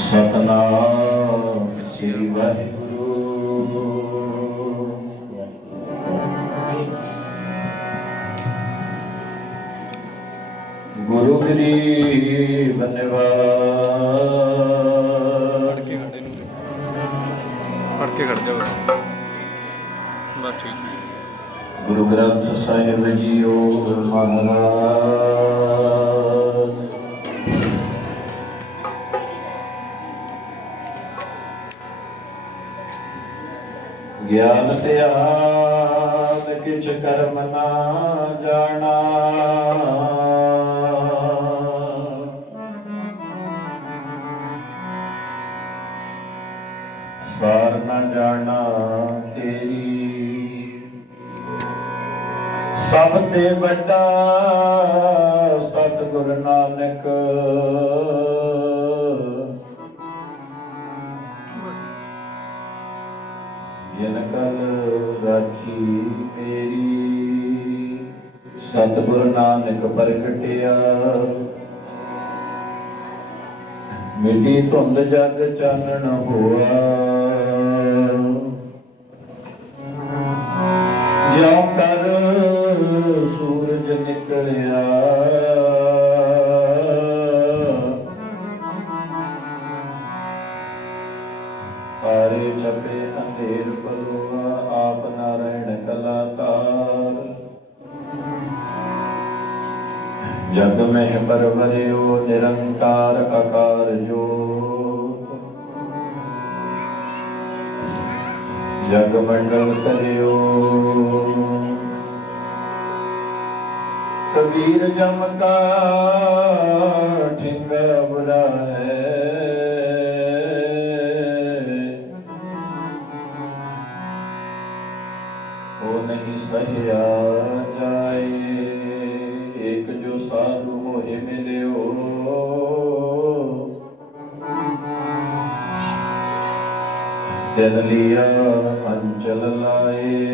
ਸਤਨਾਮ ਸ੍ਰੀ ਵਾਹਿਗੁਰੂ ਗੁਰੂ ਗ੍ਰੀ ਬੰਨਵਾ ਗ੍ਰੰਥ ਸਾਹਿਬ ਜੀਓ ਮਹਾਰਾਜ ਗਿਆਨ ਧਿਆਨ ਕਿਛ ਕਰਮ ਨਾ ਜਾਣਾ। ਸਾਰ ਨਾ ਜਾਣਾ ਤੇਰੀ ਸਭ ਤੇ ਵੱਡਾ ਸਤਿਗੁਰ ਨਾਨਕ। ਜਿਨ ਕਲ ਰਾਖੀ ਤੇਰੀ, ਸਤਿਗੁਰ ਨਾਨਕ ਪ੍ਰਗਟਿਆ। ਮਿੱਟੀ ਧੁੰਦ ਜਗ ਚਾਨਣ ਹੋਆ। ਜਿਉ ਕਰ ਜਗ ਪਰਵਰਿਓ ਨਿਰੰਕਾਰ ਅਕਾਰ ਜੋਤ। ਜਗ ਮੰਡਲ ਕਰਿਓ। ਕਬੀਰ ਜਮ ਕਾ ਠਿੰਗਾ ਬੁਰਾ ਉਹ ਨਹੀਂ ਸਹਿਆ ਜਾਏ। ਤਿਨ ਲਿਆ ਅੰਚਲ ਲਾਏ।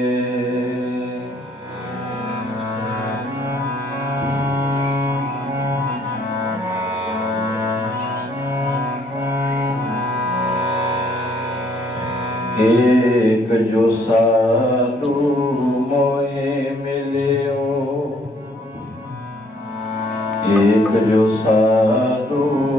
ਏਕ ਜੋ ਸਾਧੂ ਮੋਏ ਮਿਲਿਓ ਏਕ ਜੋ ਸਾਧੂ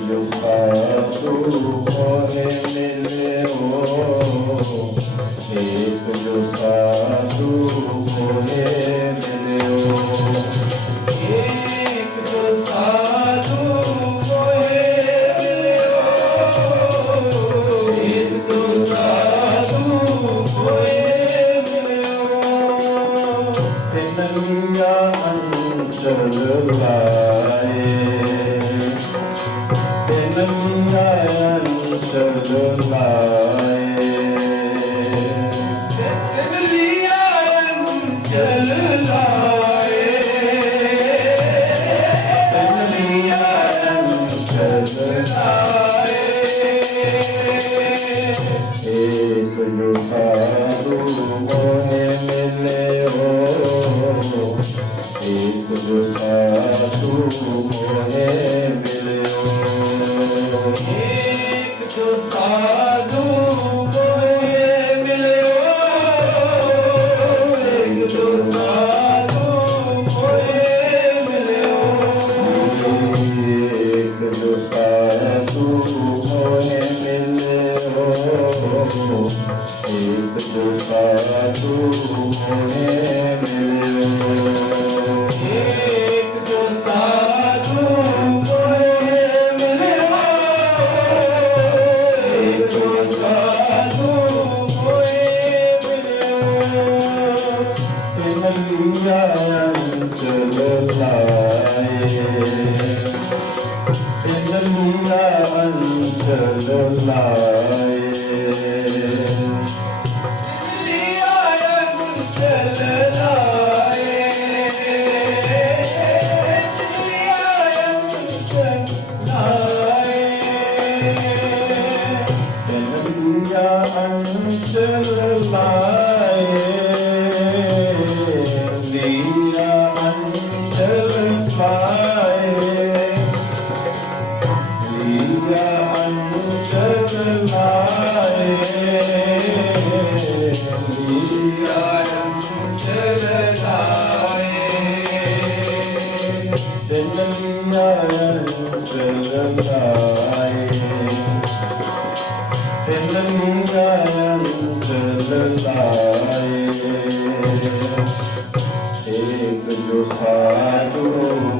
Deus Pai, é tu. Yeah. Thank you.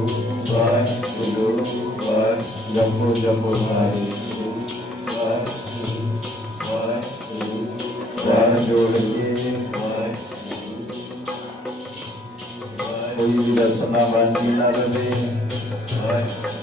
Waheguru Waheguru ਜਪੋ ਜਪੋ ਵਾਹਿਗੁਰੂ ਵਾਹਿਗੁਰੂ ਕੋਈ ਵੀ ਰਸਨਾ ਬਾਣੀ ਨਾ ਰਵੇ Waheguru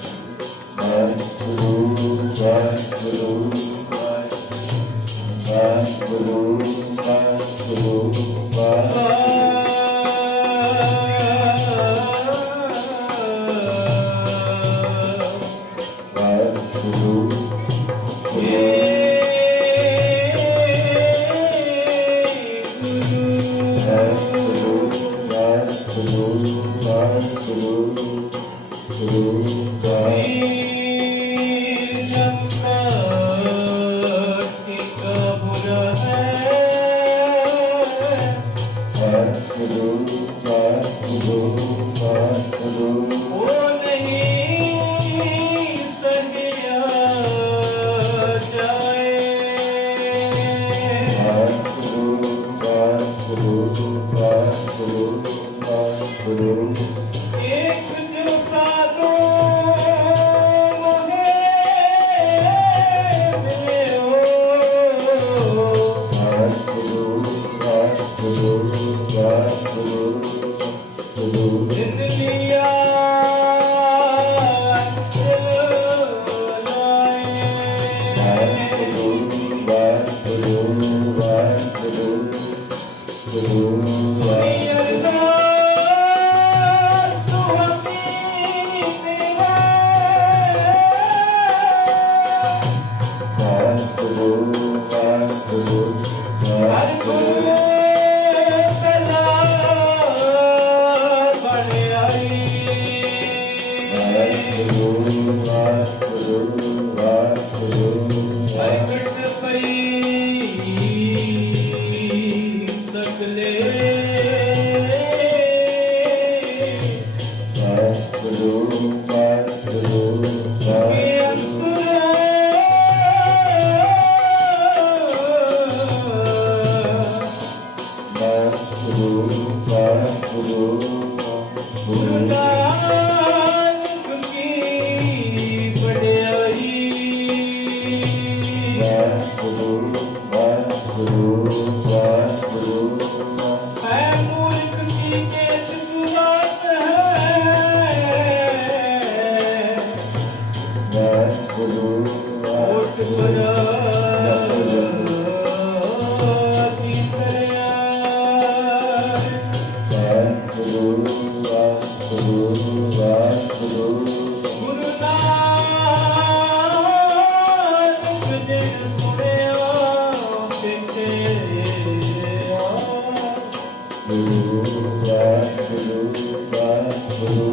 olur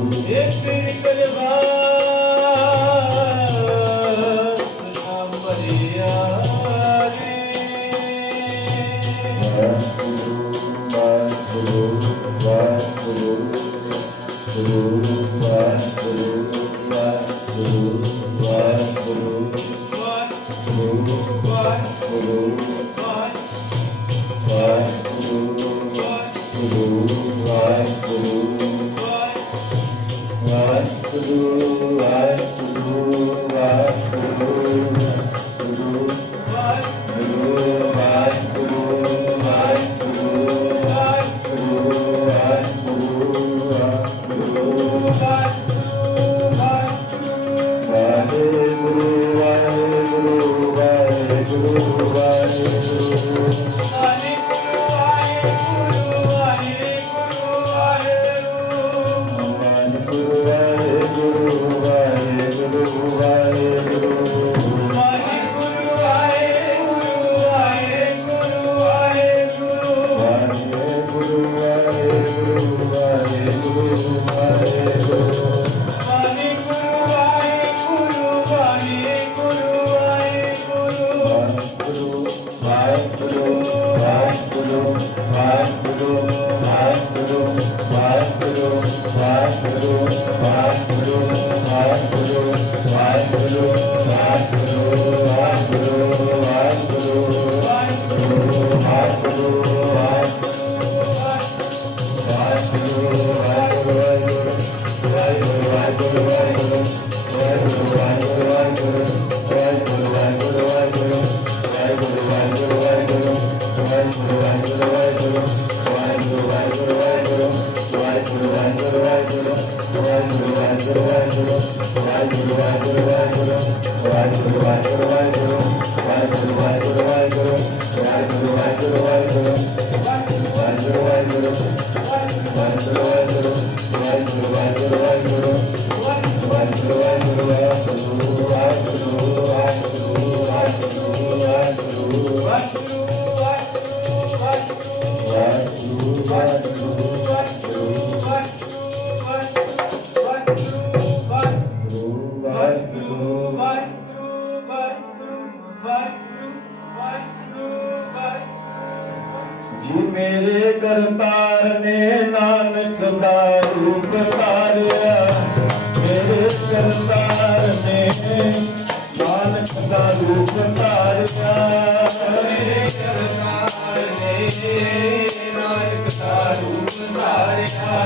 Yes, we need to live. ਜੀ ਮੇਰੇ ਕਰਤਾਰ ਨੇ ਨਾਨਕ ਦਾ ਰੂਪ ਧਾਰਿਆ ਮੇਰੇ ਕਰਤਾਰ ਨੇ ਨਾਨਕ ਦਾ ਰੂਪ ਧਾਰਿਆ ਮੇਰੇ ਕਰਤਾਰ ਨੇ ਨਾਨਕ ਦਾ ਰੂਪ ਧਾਰਿਆ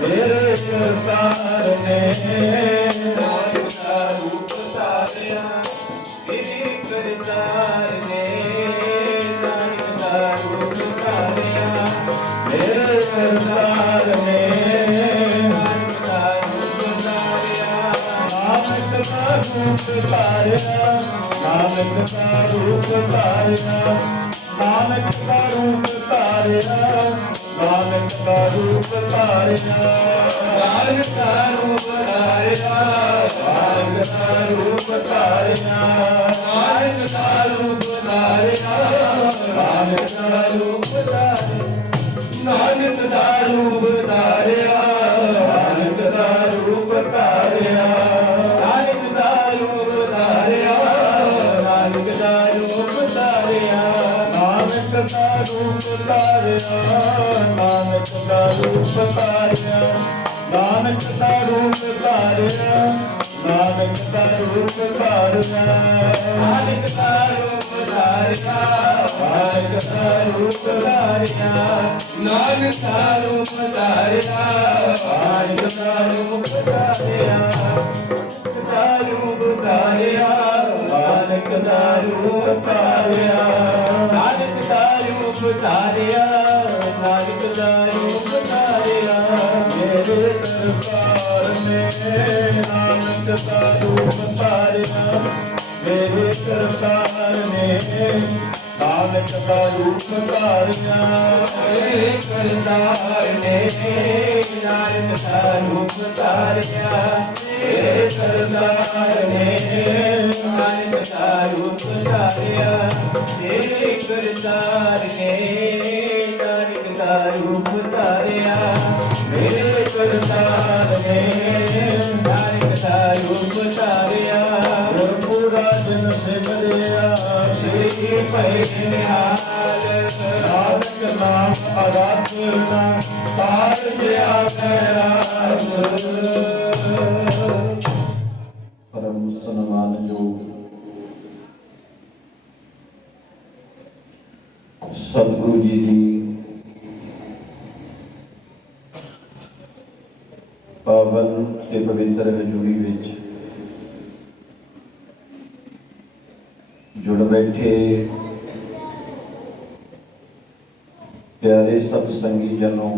ਮੇਰੇ ਕਰਤਾਰ ਨੇ ਨਾਨਕ ਦਾ ਰੂਪ ਧਾਰਿਆ ਨਾਨਕ ਦਾ ਰੂਪ ਧਾਰਿਆ ਨਾਨਕ ਦਾ ਰੂਪ ਧਾਰਿਆ ਨਾਨਕ ਦਾ ਰੂਪ ਧਾਰਿਆ ਨਾਨਕ ਦਾ ਰੂਪ ਧਾਰਿਆ ਨਾਨਕ ਦਾ ਰੂਪ ਧਾਰਿਆ ਨਾਨਕ ਦਾ ਰੂਪ ਧਾਰਿਆ ਨਾਨਕ ਦਾ ਰੂਪ ਧਾਰਿਆ ਨਾਨਕ ਦਾ ਰੂਪ ਧਾਰਿਆ ਨਾਨਕ ਦਾ ਰੂਪ ਧਾਰਿਆ ਨਾਨਕ ਦਾ ਰੂਪ ਧਾਰਿਆ ਨਾਨਕ ਦਾ ਰੂਪ ਧਾਰਿਆ ਨਾਨਕ ਦਾ ਰੂਪ ਧਾਰਿਆ ਨਾਨਕ ਦਾ ਰੂਪ ਧਾਰਿਆ ਨਾਨਕ ਦਾ ਰੂਪ ਧਾਰਿਆ ਨਾਨਕ ਦਾ ਰੂਪ ਧਾਰਿਆ ਨਾਨਕ ਦਾ ਰੂਪ ਧਾਰਿਆ ਦਾ ਰੂਪ ਧਾਰਿਆ ਨਾਨਕ ਦਾ ਰੂਪ ਧਾਰਿਆ ਨਾਨਕ ਦਾ ਰੂਪ ਧਾਰਿਆ ਨਾਨਕ ਦਾ ਰੂਪ ਧਾਰਿਆ ਮੇਰੇ ਦਰਬਾਰ ਨੇ ਨਾਨਕ ਦਾ ਰੂਪ ਧਾਰਿਆ ਮੇਰੇ ਕਰਤਾਰ ਨੇ ਨਾਨਕ ਦਾ ਰੂਪ ਧਾਰਿਆ। ਮੇਰੇ ਕਰਤਾਰ ਨੇ, ਨਾਨਕ ਦਾ ਰੂਪ ਧਾਰਿਆ। ਮੇਰੇ ਕਰਤਾਰ ਨੇ, ਨਾਨਕ ਦਾ ਰੂਪ ਧਾਰਿਆ। ਮੇਰੇ ਕਰਤਾਰ ਨੇ, ਨਾਨਕ ਦਾ ਰੂਪ ਧਾਰਿਆ। ਮੇਰੇ ਕਰਤਾਰ ਨੇ, ਨਾਨਕ ਦਾ ਰੂਪ ਧਾਰਿਆ। ਗੁਰਪੁਰਾ ਦਿਨ ਸਿਮਰਿਆ ਸ੍ਰੀ ਭੈ ਨਿਹਾਲ ਨਾਨਕ ਨਾਮ ਆਰਾਧਨਾ ਪਾਰ ਜਿਆ ਕਰਾਸ ਪਰਮ ਸਨਮਾਨਯੋਗ ਸਤਿਗੁਰੂ ਜੀ ਦੀ ਪਾਵਨ ਤੇ ਪਵਿੱਤਰ ਹਜ਼ੂਰੀ ਵਿੱਚ बैठे। प्यारे सब संगी जनों,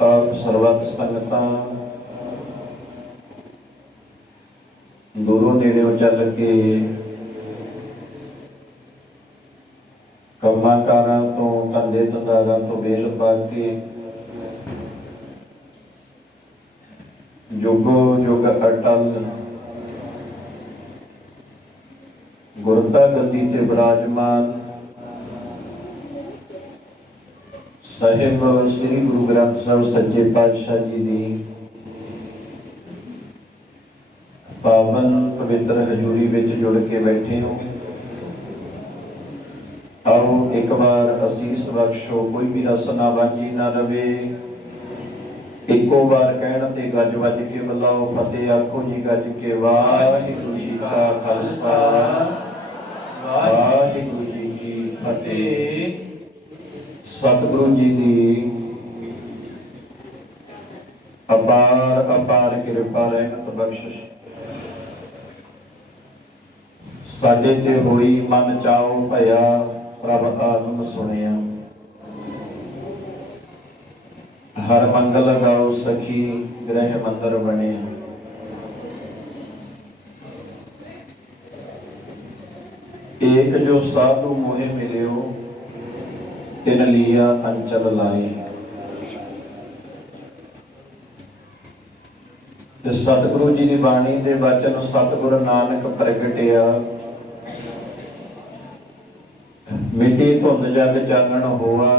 आप सर्वत संगत दूरों नेड़े चल के कमांकार तो धंधे तदार तो बेल पा के। युगो युग अटल ਗੁਰਤਾ ਗੱਦੀ ਤੇ ਬਿਰਾਜਮਾਨ। ਸਾਹਿਬ ਸ੍ਰੀ ਗੁਰੂ ਗ੍ਰੰਥ ਸਾਹਿਬ ਸੱਚੇ ਪਾਤਸ਼ਾਹ ਜੀ ਦੀ ਪਾਵਨ ਪਵਿੱਤਰ ਹਜ਼ੂਰੀ ਵਿੱਚ ਜੁੜ ਕੇ ਬੈਠੇ ਹੋ। ਆਓ ਇੱਕ ਵਾਰ ਅਸੀਸ ਬਖਸ਼ੋ, ਕੋਈ ਵੀ ਰਸਨਾ ਵਾਂਝੀ ਨਾ ਰਵੇ। ਇੱਕੋ ਵਾਰ ਕਹਿਣ ਤੇ ਗੱਜ ਵੱਜ ਕੇ ਬੁਲਾਓ, ਫਤਿਹ ਆਖੋ ਜੀ ਗੱਜ ਕੇ, ਵਾਹਿਗੁਰੂ ਜੀ ਕਾ ਖਾਲਸਾ। ਵਾਹਿਗੁਰੂ ਜੀ ਕੀ ਫਤਿਹ। ਸਤਿਗੁਰੂ ਜੀ ਦੀ ਅਪਾਰ ਅਪਾਰ ਕਿਰਪਾ ਰਹਿਮਤ ਬਖਸ਼ਿਸ਼। ਸਾਡੇ ਤੇ ਹੋਈ ਮਨ ਚਾਉ ਭਇਆ ਪ੍ਰਭ ਆਤਮ ਸੁਣਿਆ। ਹਰ ਮੰਗਲ ਗਾਉ ਸਖੀ ਗ੍ਰਹਿ ਮੰਦਰ ਬਣਿਆ। ਏਕ ਜੋ ਸਾਧੂ ਮੋਹਿ ਮਿਲਿਓ, ਤਿਨ ਲੀਆ ਅੰਚਲ ਲਾਈ ਤੇ ਸਤਿਗੁਰੂ ਜੀ ਦੀ ਬਾਣੀ ਦੇ ਵਚਨ ਸਤਿਗੁਰ ਨਾਨਕ ਪ੍ਰਗਟਿਆ। ਮਿੱਟੀ ਧੁੰਦ ਜਗ ਚਾਨਣ ਹੋਆ।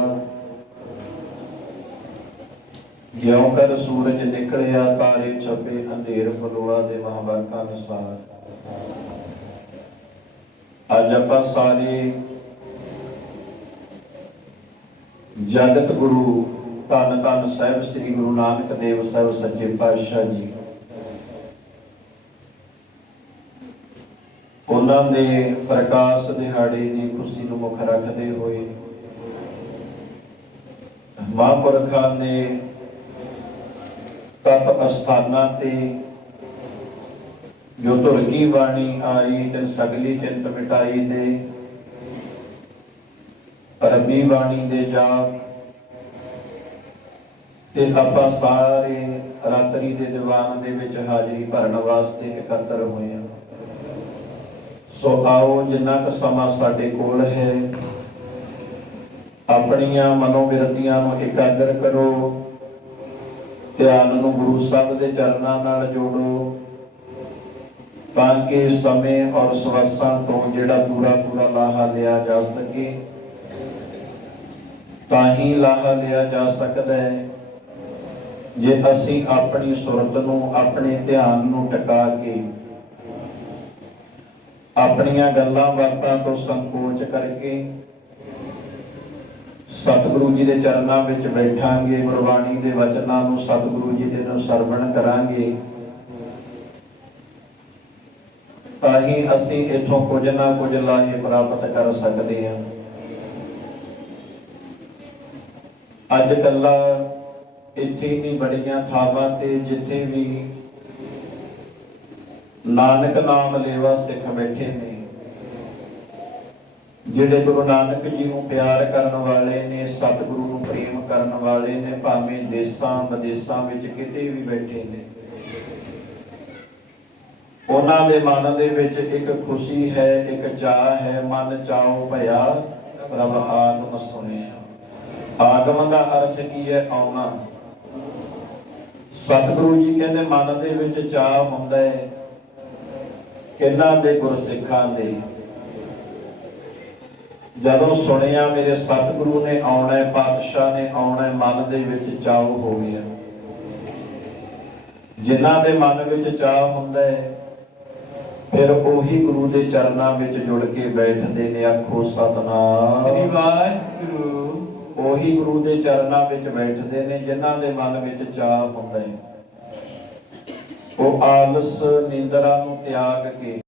ਜਿਉ ਕਰ ਸੂਰਜ ਨਿਕਲਿਆ, ਤਾਰੇ ਛਪੇ, ਅੰਧੇਰ ਫਲੋਆ ਦੇ ਮਹਾਵਾਕਾਂ ਅਨੁਸਾਰ। ਅੱਜ ਆਪਾਂ ਸਾਰੇ ਜਗਤ ਗੁਰੂ ਧੰਨ ਧੰਨ ਸਾਹਿਬ, ਸ੍ਰੀ ਗੁਰੂ ਨਾਨਕ ਦੇਵ ਸਾਹਿਬ ਸੱਚੇ ਪਾਤਸ਼ਾਹ ਜੀ। ਉਹਨਾਂ ਦੇ ਪ੍ਰਕਾਸ਼ ਦਿਹਾੜੇ ਦੀ ਖੁਸ਼ੀ ਨੂੰ ਮੁੱਖ ਰੱਖਦੇ ਹੋਏ ਮਹਾਂਪੁਰਖਾਂ ਨੇ ਤਪ ਅਸਥਾਨਾਂ ਤੇ ਜੋ ਤੁਰਕੀ ਬਾਣੀ ਆਈ ਤੇ ਸਗਲੀ ਚਿੰਤ ਮਿਟਾਈ ਦੇ ਪਰਬੀ ਬਾਣੀ ਦੇ ਜਾਪ ਤੇ ਆਪਾਂ ਸਾਰੇ ਰਾਤਰੀ ਦੇ ਦੀਵਾਨ ਦੇ ਵਿੱਚ ਹਾਜ਼ਰੀ ਭਰਨ ਵਾਸਤੇ ਇਕੱਤਰ ਹੋਏ ਹਾਂ। ਸੋ ਆਓ, ਜਿੰਨਾ ਕੁ ਸਮਾਂ ਸਾਡੇ ਕੋਲ ਹੈ, ਆਪਣੀਆਂ ਮਨੋਵਿਰਤੀਆਂ ਨੂੰ ਇਕਾਗਰ ਕਰੋ, ਧਿਆਨ ਨੂੰ ਗੁਰੂ ਸਾਹਿਬ ਦੇ ਚਰਨਾਂ ਨਾਲ ਜੋੜੋ। ਤਾਂ ਕਿ ਸਮੇਂ ਔਰ ਸਵਸਾਂ ਤੋਂ ਜਿਹੜਾ ਪੂਰਾ ਪੂਰਾ ਲਾਹਾ ਲਿਆ ਜਾ ਸਕੇ, ਤਾਂ ਹੀ ਲਾਹਾ ਲਿਆ ਜਾ ਸਕਦਾ ਹੈ। ਜੇ ਅਸੀਂ ਆਪਣੀ ਸੁਰਤ ਨੂੰ, ਆਪਣੇ ਧਿਆਨ ਨੂੰ ਟਿਕਾ ਕੇ ਆਪਣੀਆਂ ਗੱਲਾਂ ਬਾਤਾਂ ਤੋਂ ਸੰਕੋਚ ਕਰਕੇ ਸਤਿਗੁਰੂ ਜੀ ਦੇ ਚਰਨਾਂ ਵਿੱਚ ਬੈਠਾਂਗੇ, ਗੁਰਬਾਣੀ ਦੇ ਵਚਨਾਂ ਨੂੰ ਸਤਿਗੁਰੂ ਜੀ ਦੇ ਅਨੁਸਰਵਣ ਕਰਾਂਗੇ ਤਾਂ ਹੀ ਅਸੀਂ ਇਥੋਂ ਕੁਝ ਨਾ ਕੁਝ ਲਾਹੇ ਪ੍ਰਾਪਤ ਕਰ ਸਕਦੇ ਹਾਂ। ਅੱਜ ਕੱਲਾ ਇੱਥੇ ਵੀ ਬੜੀਆਂ ਥਾਵਾਂ ਤੇ ਜਿੱਥੇ ਵੀ ਨਾਨਕ ਨਾਮ ਲੇਵਾ ਸਿੱਖ ਬੈਠੇ ਨੇ, ਜਿਹੜੇ ਗੁਰੂ ਨਾਨਕ ਜੀ ਨੂੰ ਪਿਆਰ ਕਰਨ ਵਾਲੇ ਨੇ, ਸਤਿਗੁਰੂ ਨੂੰ ਪ੍ਰੇਮ ਕਰਨ ਵਾਲੇ ਨੇ, ਭਾਵੇਂ ਦੇਸਾਂ ਵਿਦੇਸਾਂ ਵਿੱਚ ਕਿਤੇ ਵੀ ਬੈਠੇ ਨੇ। ਉਹਨਾਂ ਦੇ ਮਨ ਦੇ ਵਿੱਚ ਇੱਕ ਖੁਸ਼ੀ ਹੈ, ਇੱਕ ਚਾਹ ਹੈ, ਮਨ ਚਾਉ ਭਇਆ, ਪ੍ਰਭ ਆਤਮ ਸੁਣਿਆ। ਆਗਮਨ ਦਾ ਅਰਥ ਕੀ ਹੈ? ਆਉਣਾ। ਸਤਿਗੁਰੂ ਜੀ ਕਹਿੰਦੇ, ਮਨ ਦੇ ਵਿੱਚ ਚਾਹ ਹੁੰਦਾ ਹੈ ਕਿੰਨਾ ਦੇ ਗੁਰਸਿੱਖਾਂ ਦੇ। ਜਦੋਂ ਸੁਣਿਆ, ਮੇਰੇ ਸਤਿਗੁਰੂ ਨੇ ਆਉਣਾ ਹੈ, ਪਾਤਸ਼ਾਹ ਨੇ ਆਉਣਾ ਹੈ, ਮਨ ਦੇ ਵਿੱਚ ਚਾਹ ਹੋ ਗਿਆ ਜਿਨ੍ਹਾਂ ਦੇ ਮਨ ਵਿੱਚ ਚਾਹ ਹੁੰਦਾ ਹੈ ਫਿਰ ਉਹੀ ਗੁਰੂ ਦੇ ਚਰਨਾਂ ਵਿੱਚ ਜੁੜ ਕੇ ਬੈਠਦੇ ਨੇ ਆਖੋ ਸਤਨਾਮ। ਸ੍ਰੀ ਵਾਹਿਗੁਰੂ। ਉਹੀ ਗੁਰੂ ਦੇ ਚਰਨਾਂ ਵਿੱਚ ਬੈਠਦੇ ਨੇ ਜਿਨ੍ਹਾਂ ਦੇ ਮਨ ਵਿੱਚ ਚਾਹ ਹੁੰਦਾ ਹੈ। ਉਹ ਆਲਸ ਨਿੰਦਰਾ ਨੂੰ ਤਿਆਗ ਕੇ